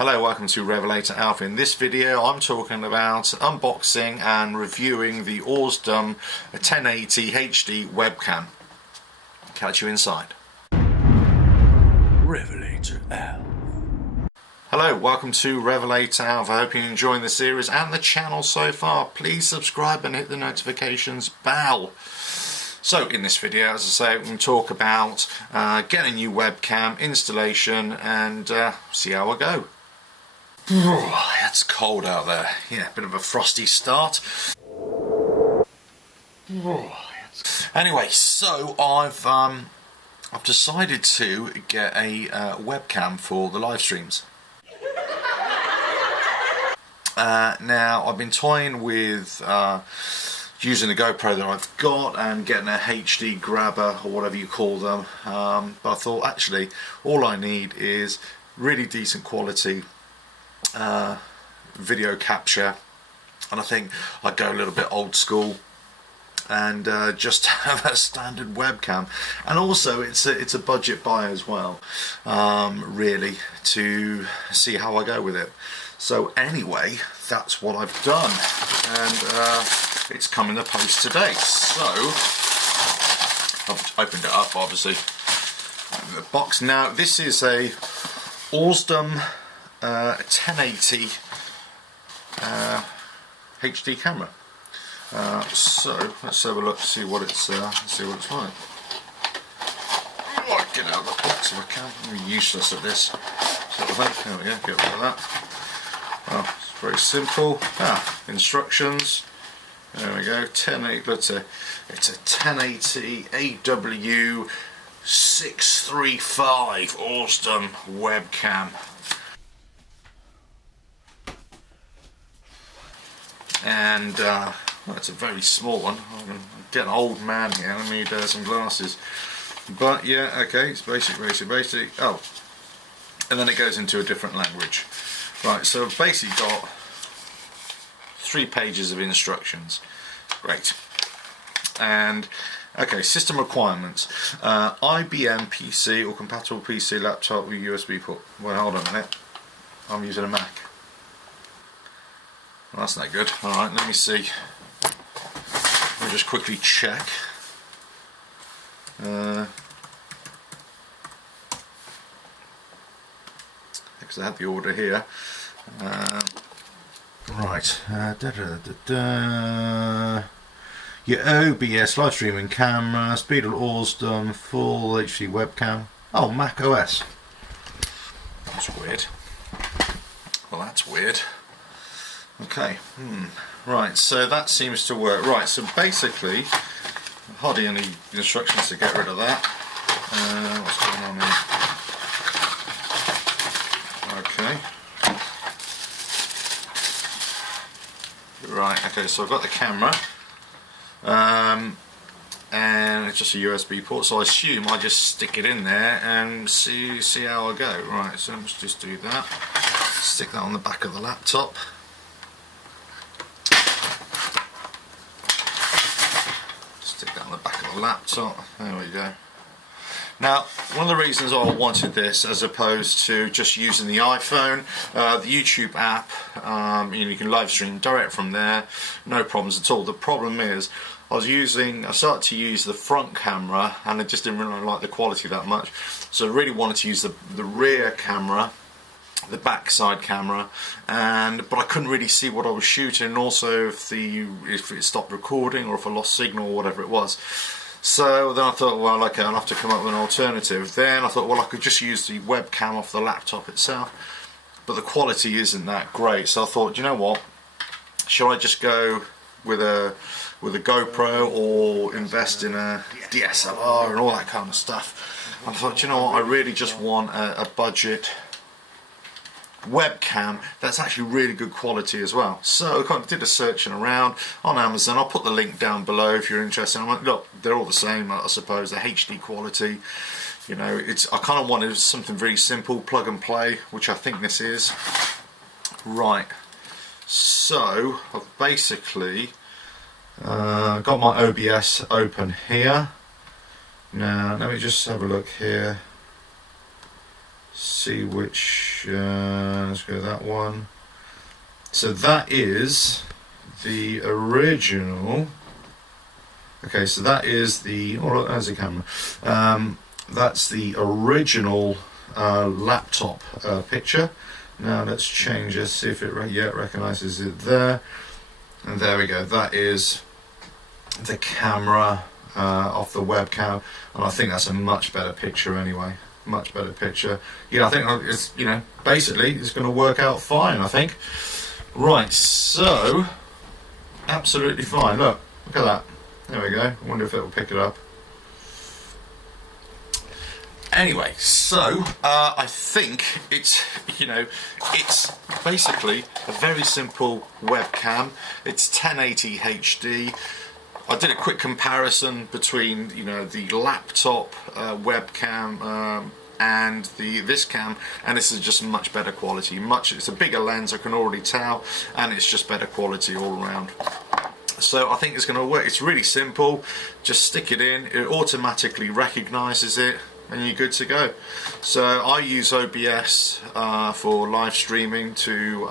Hello, welcome to RevelatorAlf. In this video I'm talking about unboxing and reviewing the Ausdom 1080 HD webcam. Catch you inside. RevelatorAlf. Hello, welcome to RevelatorAlf. I hope you're enjoying the series and the channel so far. Please subscribe and hit the notifications bell. So in this video, as I say, we're going to talk about getting a new webcam, installation, and see how I go. It's cold out there. Yeah, a bit of a frosty start. Anyway, so I've decided to get a webcam for the live streams. Now I've been toying with using the GoPro that I've got and getting a HD grabber or whatever you call them, but I thought actually all I need is really decent quality video capture, and I think I'd go a little bit old school and just have a standard webcam. And also it's a budget buy as well, really, to see how I go with it. So anyway, that's what I've done, and it's come in the post today. So I've opened it up, obviously, the box. Now this is a Ausdom 1080 HD camera. So let's have a look, see what it's like. Oh, get out of the box if I can. I'm useless at this sort of thing. There we go. Get rid of that. Oh, it's very simple. Instructions. There we go. 1080. It's a 1080 AW635 Ausdom webcam. And well, it's a very small one. I'm getting an old man here. I need some glasses. But yeah, okay, it's basic. Oh, and then it goes into a different language. Right, so I've basically got 3 pages of instructions. Great. And okay, system requirements: IBM PC or compatible PC laptop with USB port. Well, hold on a minute. I'm using a Mac. Well, that's not good. Alright, let me see. Let me just quickly check. Because I had the order here. Right. Your OBS live streaming camera, Spedal Ausdom full HD webcam. Oh, Mac OS. That's weird. Well, that's weird. Okay, right, so that seems to work. Right, so basically, hardly any instructions to get rid of that. What's going on here? Okay. Right, okay, so I've got the camera, and it's just a USB port, so I assume I just stick it in there and see how I go. Right, so let's just do that. Stick that on the back of the laptop. Laptop, there we go. Now, one of the reasons I wanted this as opposed to just using the iPhone, the YouTube app, you can live stream direct from there, no problems at all. The problem is I started to use the front camera and I just didn't really like the quality that much, so I really wanted to use the rear camera, the backside camera, but I couldn't really see what I was shooting, and also if it stopped recording or if I lost signal or whatever it was. So then I thought, well, okay, I'll have to come up with an alternative. Then I thought, well, I could just use the webcam off the laptop itself, but the quality isn't that great. So I thought, you know what, should I just go with a GoPro or invest in a DSLR and all that kind of stuff? I thought, you know what, I really just want a budget webcam that's actually really good quality as well. So I kind of did a searching around on Amazon. I'll put the link down below if you're interested. I'm like, look, they're all the same, I suppose. The HD quality, you know, I kind of wanted something very simple, plug and play, which I think this is. Right, so I've basically got my OBS open here. Now let me just have a look here. see which, let's go that one. So that is the original. Okay, so that is the, oh, there's the camera. That's the original laptop picture. Now let's change this, see if it recognizes it there. And there we go, that is the camera off the webcam. And I think that's a much better picture anyway. Much better picture. Yeah, I think it's, you know, basically it's going to work out fine, I think. Right, so absolutely fine. Look at that. There we go. I wonder if it will pick it up. Anyway, so I think it's, you know, it's basically a very simple webcam. It's 1080 HD. I did a quick comparison between, you know, the laptop webcam and this cam, and this is just much better quality. It's a bigger lens, I can already tell, and it's just better quality all around. So I think it's going to work. It's really simple. Just stick it in, it automatically recognizes it, and you're good to go. So I use OBS for live streaming to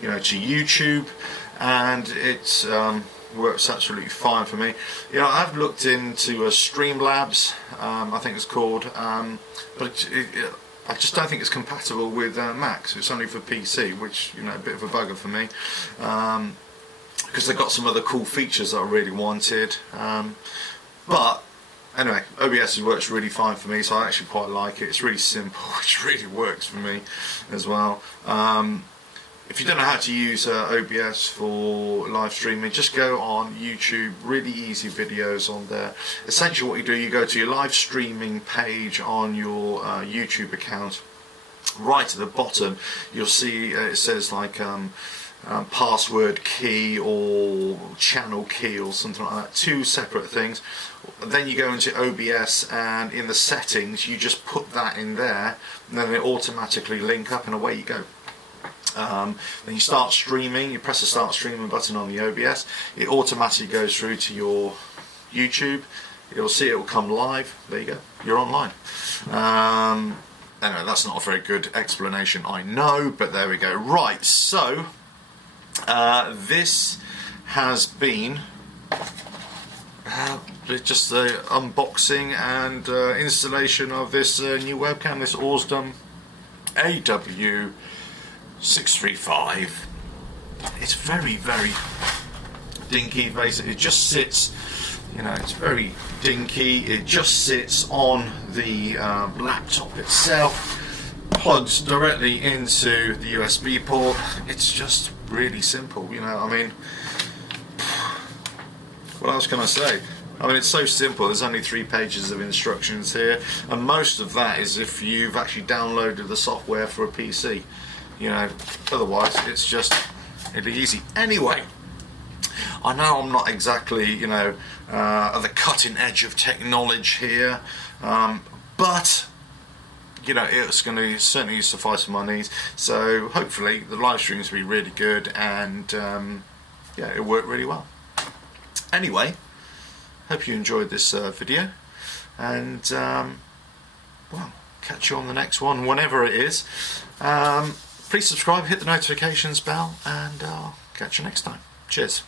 you know, to YouTube, and it works absolutely fine for me. You know, I've looked into Streamlabs, I think it's called, but I just don't think it's compatible with Macs. It's only for PC, which, you know, a bit of a bugger for me, because they've got some other cool features that I really wanted. But anyway, OBS works really fine for me, so I actually quite like it. It's really simple, which really works for me as well. If you don't know how to use OBS for live streaming, just go on YouTube, really easy videos on there. Essentially what you do, you go to your live streaming page on your YouTube account. Right at the bottom you'll see it says like password key or channel key or something like that, two separate things. Then you go into OBS, and in the settings you just put that in there, and then it automatically link up, and away you go. Then you start streaming, you press the start streaming button on the OBS, it automatically goes through to your YouTube. You'll see it will come live. There you go, you're online. Anyway, that's not a very good explanation, I know, but there we go. Right, so this has been just the unboxing and installation of this new webcam, this Ausdom AW635. It's very, very dinky. Basically, it just sits, you know, it's very dinky. It just sits on the laptop itself, plugs directly into the USB port. It's just really simple, you know. I mean, what else can I say? I mean, it's so simple. There's only 3 pages of instructions here, and most of that is if you've actually downloaded the software for a PC. You know, otherwise it's just really easy. Anyway, I know I'm not exactly, you know, at the cutting edge of technology here, but you know, it's going to certainly suffice for my needs. So hopefully the live streams will be really good, and yeah, it worked really well. Anyway, hope you enjoyed this video, and well, catch you on the next one, whenever it is. Please subscribe, hit the notifications bell, and I'll catch you next time. Cheers.